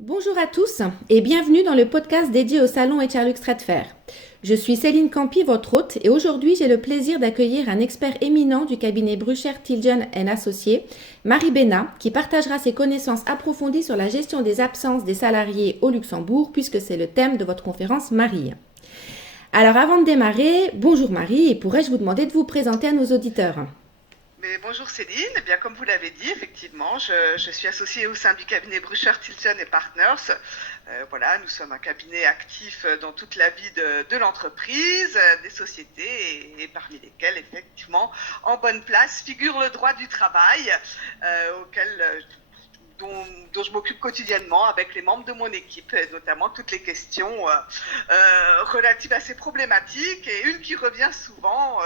Bonjour à tous et bienvenue dans le podcast dédié au salon HR Luxe Trade Fair. Je suis Céline Campi, votre hôte, et aujourd'hui j'ai le plaisir d'accueillir un expert éminent du cabinet Brucher Tilgen Associés, Marie Bénat, qui partagera ses connaissances approfondies sur la gestion des absences des salariés au Luxembourg, puisque c'est le thème de votre conférence Marie. Alors avant de démarrer, bonjour Marie, et pourrais-je vous demander de vous présenter à nos auditeurs? Mais bonjour Céline, eh bien, comme vous l'avez dit, effectivement, je suis associée au sein du cabinet Brucher Tilgen Partners. Voilà, nous sommes un cabinet actif dans toute la vie de l'entreprise, des sociétés, et parmi lesquelles, effectivement, en bonne place figure le droit du travail, auquel dont je m'occupe quotidiennement avec les membres de mon équipe, et notamment toutes les questions relatives à ces problématiques. Et une qui revient souvent,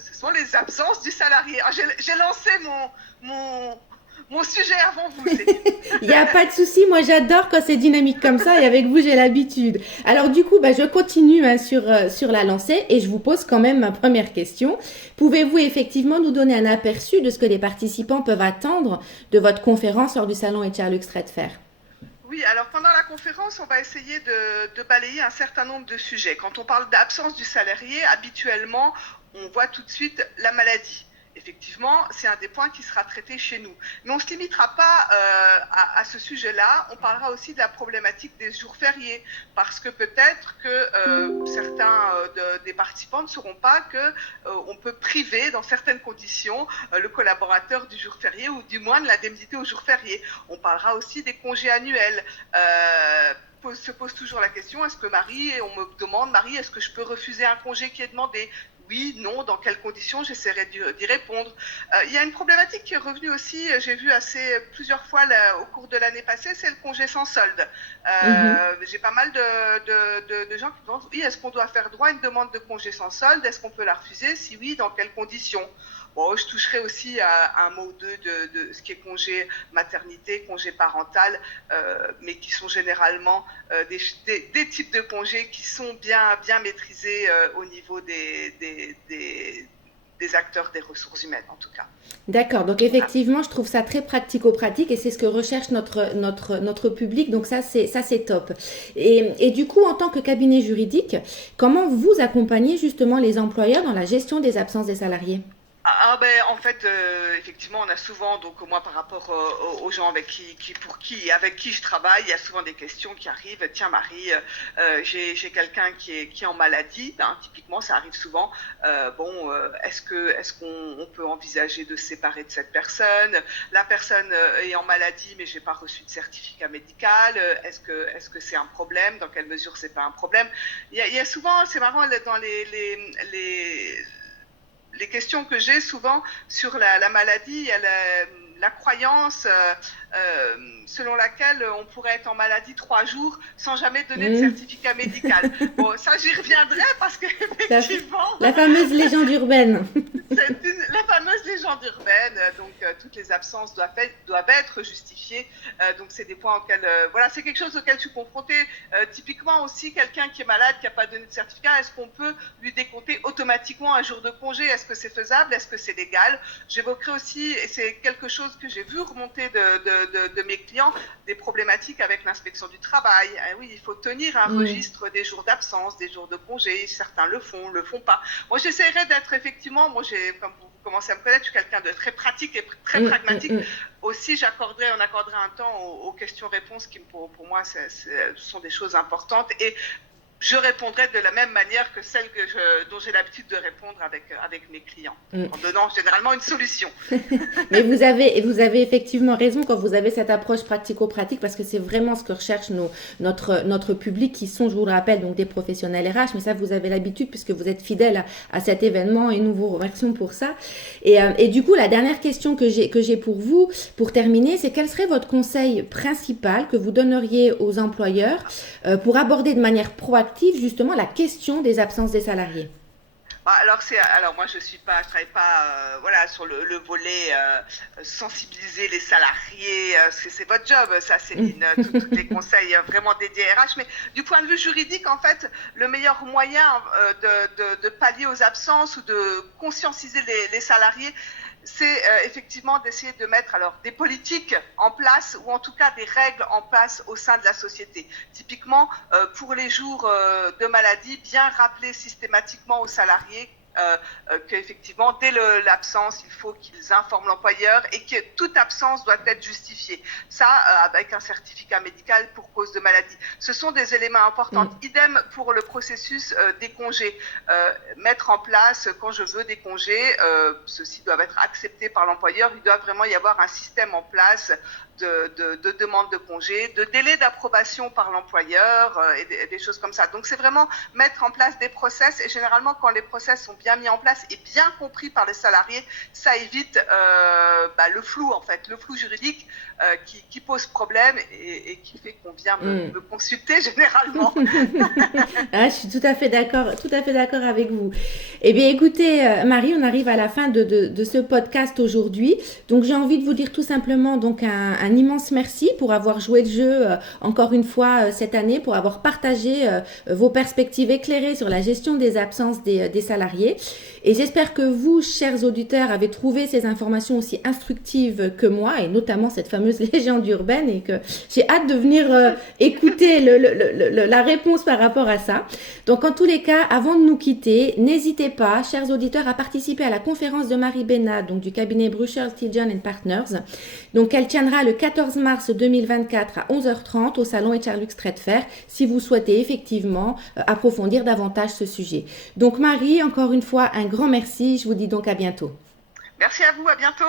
ce sont les absences du salarié. Alors, j'ai lancé mon sujet avant vous, Céline. Il n'y a pas de souci, moi j'adore quand c'est dynamique comme ça et avec vous j'ai l'habitude. Alors du coup, je continue sur la lancée et je vous pose quand même ma première question. Pouvez-vous effectivement nous donner un aperçu de ce que les participants peuvent attendre de votre conférence lors du salon HR Luxe Trade Fair? Oui, alors pendant la conférence, on va essayer de balayer un certain nombre de sujets. Quand on parle d'absence du salarié, habituellement, on voit tout de suite la maladie. Effectivement, c'est un des points qui sera traité chez nous. Mais on ne se limitera pas à ce sujet-là. On parlera aussi de la problématique des jours fériés, parce que peut-être que certains des participants ne sauront pas qu'on peut priver, dans certaines conditions, le collaborateur du jour férié ou du moins de l'indemnité au jour férié. On parlera aussi des congés annuels. Se pose toujours la question, est-ce que Marie, et on me demande, Marie, est-ce que je peux refuser un congé qui est demandé? Oui, non, dans quelles conditions, j'essaierai d'y répondre. Il y a une problématique qui est revenue aussi, j'ai vu plusieurs fois là, au cours de l'année passée, c'est le congé sans solde. Mhm. J'ai pas mal de gens qui me demandent, oui, est-ce qu'on doit faire droit à une demande de congé sans solde? Est-ce qu'on peut la refuser? Si oui, dans quelles conditions? Bon, je toucherai aussi à un mot ou deux de ce qui est congé maternité, congé parental, mais qui sont généralement des types de congés qui sont bien maîtrisés au niveau des acteurs des ressources humaines, en tout cas. D'accord, donc Voilà. effectivement, je trouve ça très pratico-pratique et c'est ce que recherche notre public, donc ça c'est top. Et du coup, en tant que cabinet juridique, comment vous accompagnez justement les employeurs dans la gestion des absences des salariés? En fait, effectivement, on a souvent, donc moi par rapport aux gens avec avec qui je travaille, il y a souvent des questions qui arrivent. Tiens Marie, j'ai quelqu'un qui est en maladie, hein, typiquement ça arrive souvent. Est-ce qu'on peut envisager de se séparer de cette personne? La personne est en maladie, mais j'ai pas reçu de certificat médical. Est-ce que c'est un problème? Dans quelle mesure c'est pas un problème? Il y a souvent, c'est marrant, dans les questions que j'ai souvent sur la maladie, il y a la croyance selon laquelle on pourrait être en maladie 3 jours sans jamais donner de Hmm. certificat médical. Bon, ça j'y reviendrai parce la, qu'effectivement, la fameuse légende urbaine. c'est la fameuse légende urbaine, donc toutes les absences doivent être justifiées. Donc c'est des points auxquels, voilà, c'est quelque chose auquel je suis confrontée. Typiquement aussi, quelqu'un qui est malade, qui n'a pas donné de certificat, est-ce qu'on peut lui décompter automatiquement un jour de congé? Est-ce que c'est faisable? Est-ce que c'est légal? J'évoquerai aussi, et c'est quelque chose que j'ai vu remonter de mes clients, des problématiques avec l'inspection du travail. Oui, il faut tenir un Hmm. registre des jours d'absence, des jours de congé. Certains le font pas. Moi, j'essaierai d'être effectivement, comme vous commencez à me connaître, je suis quelqu'un de très pratique et très Hmm, hmm, pragmatique. hmm. Aussi, on accorderait un temps aux questions-réponses qui, pour moi, sont des choses importantes. Et je répondrai de la même manière que dont j'ai l'habitude de répondre avec mes clients, Hmm. en donnant généralement une solution. Mais vous avez effectivement raison quand vous avez cette approche pratico-pratique parce que c'est vraiment ce que recherche notre public qui sont, je vous le rappelle, donc des professionnels RH. Mais ça, vous avez l'habitude puisque vous êtes fidèle à cet événement et nous vous remercions pour ça. Et du coup, la dernière question que j'ai pour vous, pour terminer, c'est quel serait votre conseil principal que vous donneriez aux employeurs pour aborder de manière proactive justement la question des absences des salariés? Alors moi je travaille pas voilà sur le volet sensibiliser les salariés, c'est votre job ça Céline, tous les conseils vraiment dédiés RH, mais du point de vue juridique en fait le meilleur moyen de pallier aux absences ou de conscientiser les salariés, c'est effectivement d'essayer de mettre alors des politiques en place ou en tout cas des règles en place au sein de la société. Typiquement, pour les jours de maladie, bien rappeler systématiquement aux salariés qu'effectivement, dès l'absence, il faut qu'ils informent l'employeur et que toute absence doit être justifiée. Ça, avec un certificat médical pour cause de maladie. Ce sont des éléments importants. Idem pour le processus des congés. Mettre en place, quand je veux des congés, ceux-ci doivent être acceptés par l'employeur. Il doit vraiment y avoir un système en place de demande de congés, de délai d'approbation par l'employeur et des choses comme ça. Donc, c'est vraiment mettre en place des process et généralement, quand les process sont bien mis en place et bien compris par les salariés, ça évite le flou, en fait, le flou juridique qui pose problème et qui fait qu'on vient me consulter généralement. Je suis tout à fait d'accord avec vous. Eh bien, écoutez, Marie, on arrive à la fin de ce podcast aujourd'hui. Donc, j'ai envie de vous dire tout simplement donc un immense merci pour avoir joué le jeu encore une fois cette année, pour avoir partagé vos perspectives éclairées sur la gestion des absences des salariés. Et j'espère que vous, chers auditeurs, avez trouvé ces informations aussi instructives que moi, et notamment cette fameuse légende urbaine, et que j'ai hâte de venir écouter la réponse par rapport à ça. Donc, en tous les cas, avant de nous quitter, n'hésitez pas, chers auditeurs, à participer à la conférence de Marie Bénat, donc du cabinet Brucher, Tidjon & Partners. Donc, elle tiendra le 14 mars 2024 à 11h30 au salon HR Luxe Trade Fair, si vous souhaitez effectivement approfondir davantage ce sujet. Donc, Marie, encore une fois, un grand merci. Je vous dis donc à bientôt. Merci à vous, à bientôt.